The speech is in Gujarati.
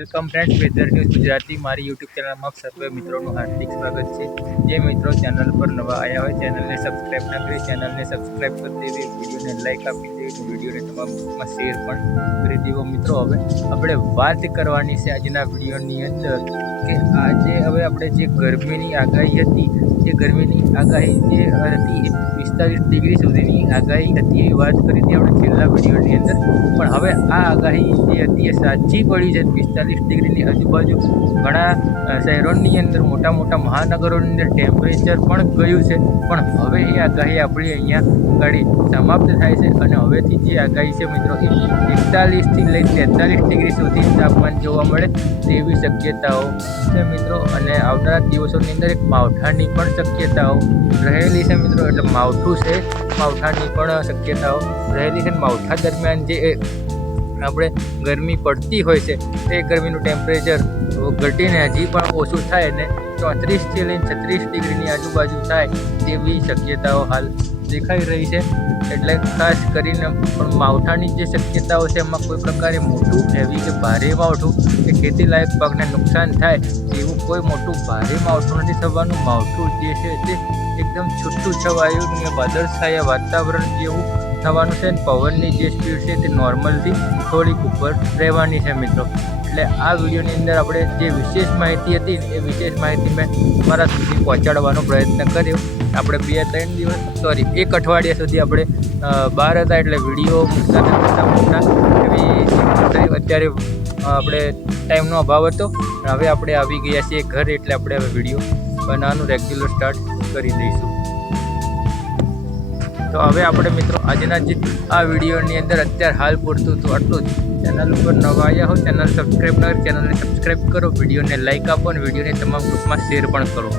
Welcome friends weather news Gujarati, મારી યુટ્યુબ ચેનલમાં સર્વે મિત્રોનું હાર્દિક સ્વાગત છે. જે મિત્રો ચેનલ પર નવા આવ્યા હોય ચેનલને સબસ્ક્રાઈબ ના કરી ચેનલને સબસ્ક્રાઈબ કરી દેવી વિડીયોને લાઇક આપી દેવી વિડીયોને ગ્રુપમાં શેર પણ કરી દેવો. મિત્રો, હવે આપણે વાત કરવાની છે આજના વિડીયોની અંદર. કે આજે હવે આપણે જે ગરમીની આગાહી હતી, જે ગરમીની આગાહી જે હતી પિસ્તાલીસ ડિગ્રી સુધીની આગાહી હતી એવી વાત કરી હતી આપણે છેલ્લા વિડીયોની અંદર. પણ હવે આ આગાહી જે હતી એ સાચી પડી છે. પિસ્તાલીસ ડિગ્રીની આજુબાજુ ઘણા શહેરોની અંદર, મોટા મોટા મહાનગરોની અંદર ટેમ્પરેચર પણ ગયું છે. પણ હવે એ આગાહી આપણી અહીંયા ગાડી સમાપ્ત થાય છે અને હવેથી જે આગાહી છે મિત્રો, એ એકતાલીસથી લઈ તેતાલીસ ડિગ્રી સુધી તાપમાન જોવા મળે તેવી શક્યતાઓ છે મિત્રો, અને આવનારા દિવસોની અંદર એક માવઠાની પણ શક્યતાઓ રહેલી છે મિત્રો, એટલે માવઠું છે, માવઠાની પણ શક્યતાઓ રહેલી છે માવઠા દરમિયાન જે આપણે ગરમી પડતી હોય છે તે ગરમીનું ટેમ્પરેચર ઘટીને હજી પણ ઓછું થાય ને ચોત્રીસથી લઈને છત્રીસ ડિગ્રીની આજુબાજુ થાય તેવી શક્યતાઓ હાલ દેખાઈ રહી છે. એટલે ખાસ કરીને પણ માવઠાની જે શક્યતાઓ છે, એમાં કોઈ પ્રકારે મોટું હેવી કે ભારે માવઠું કે ખેતીલાયક પાકને નુકસાન થાય એવું કોઈ મોટું ભારે માવઠું નથી થવાનું. માવઠું જે છે તે એકદમ છૂટું છવાયું ને વાદળછાયા વાતાવરણ જેવું થવાનું છે અને પવનની જે સ્પીડ છે તે નોર્મલથી થોડીક ઉપર રહેવાની છે મિત્રો. એટલે આ વિડીયોની અંદર આપણે જે વિશેષ માહિતી હતી એ વિશેષ માહિતી મેં મારા સુધી પહોંચાડવાનો પ્રયત્ન કર્યો. આપણે બે ત્રણ દિવસ સોરી એક અઠવાડિયા સુધી આપણે બહાર હતા એટલે વીડિયો મૂકતા મૂકતા મોટા એવી અત્યારે આપણે ટાઈમનો અભાવ હતો. હવે આપણે આવી ગયા છીએ ઘર એટલે આપણે હવે વીડિયો બનાવવાનું રેગ્યુલર સ્ટાર્ટ કરી દઈશું. તો હવે આપણે મિત્રો આજના જે આ વિડીયોની અંદર અત્યારે હાલ પૂરતું તો આટલું જ. ચેનલ ઉપર નવા આવ્યા હો ચેનલ સબસ્ક્રાઈબ ન ચેનલને સબસ્ક્રાઈબ કરો, વિડીયોને લાઇક આપો અને વિડીયોને તમામ ગ્રુપમાં શેર પણ કરો.